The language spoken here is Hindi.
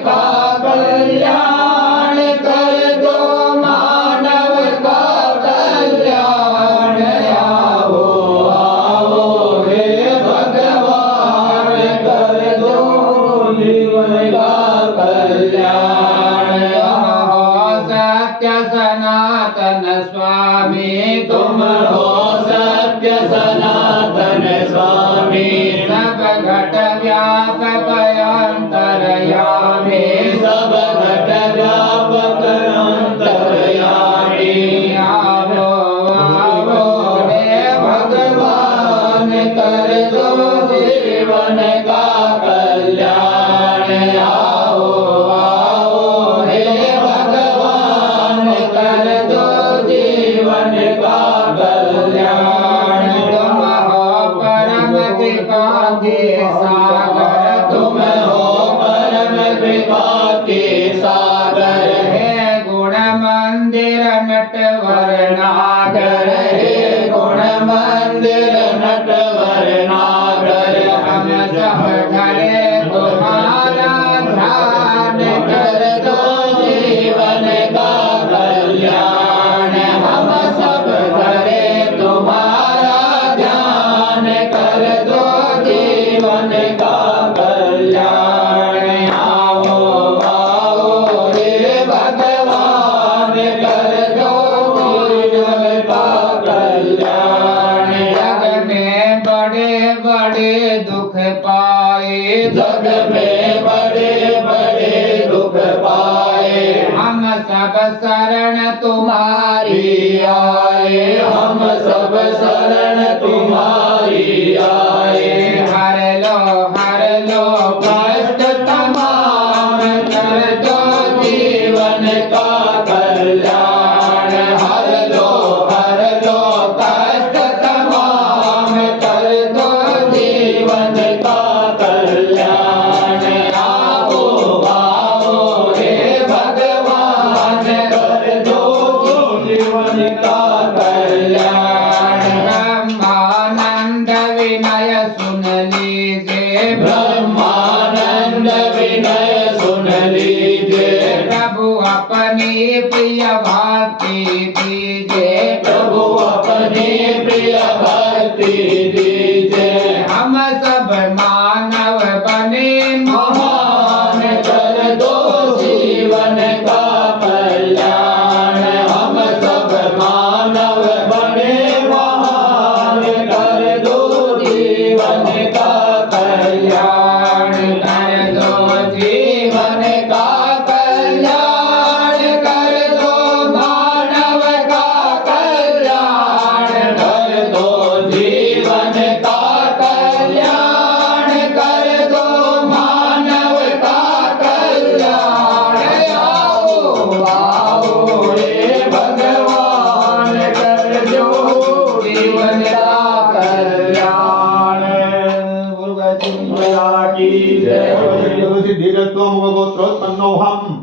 का कल्याण कर दो मानव का कल्याण। आओ आओ हे भगवान कर दो जीवन का कल्याण। सत्य सनातन स्वामी तुम हो सत्य सनातन स्वामी। सब घट व्यापक अंतर्यामी सब घट व्यापक अंतर्यामी। आओ आओ हे भगवान कर दो जीवन का कल्याण। आओ आओ हे भगवान कर दो जीवन का कल्याण। तुम हो परम कृपा के सागर तुम हो परम कृपा के सागर। हे गुण मंदिर नटवर नागर हे गुण मंदिर नटवर नागर। हम सब धरे तुम्हारा ध्यान कर दो जीवन का कल्याण। हम सब धरे तुम्हारा ध्यान कर दो जीवन का कल्याण। आओ आओ हे भगवान कर दो जीवन का कल्याण। जग में बड़े बड़े दुख पाए जग में बड़े बड़े दुख पाए। हम सब शरण तुम्हारी आए हम सब शरण तुम्हारी आए। हर लो कष्ट तमाम कर दो जीवन का कल्याण। हर लो कष्ट तमाम कर दो जीवन का कल्याण। आओ आओ हे भगवान कर दो जीवन का कल्याण। ब्रह्मानंद विनय सुन लीजिए ब्रह्मानंद विनय सुन लीजिए। प्रभु अपनी प्रिय भक्ति दीजिए प्रभु अपनी प्रिय भक्ति दीजिए। हम सब मानव बने महान कर दो जीवन का कल्याण। हम सब मानव बने महान कर दो जीवन का कल्याण। कर दो जीवन का कल्याण कर दो मानव का कल्याण। कर दो जीवन का कल्याण कर दो मानव का कल्याण। आओ आओ हे भगवान कर दो जीवन का कल्याण। धीरत्वं गोत्रोत्पन्नोऽहम्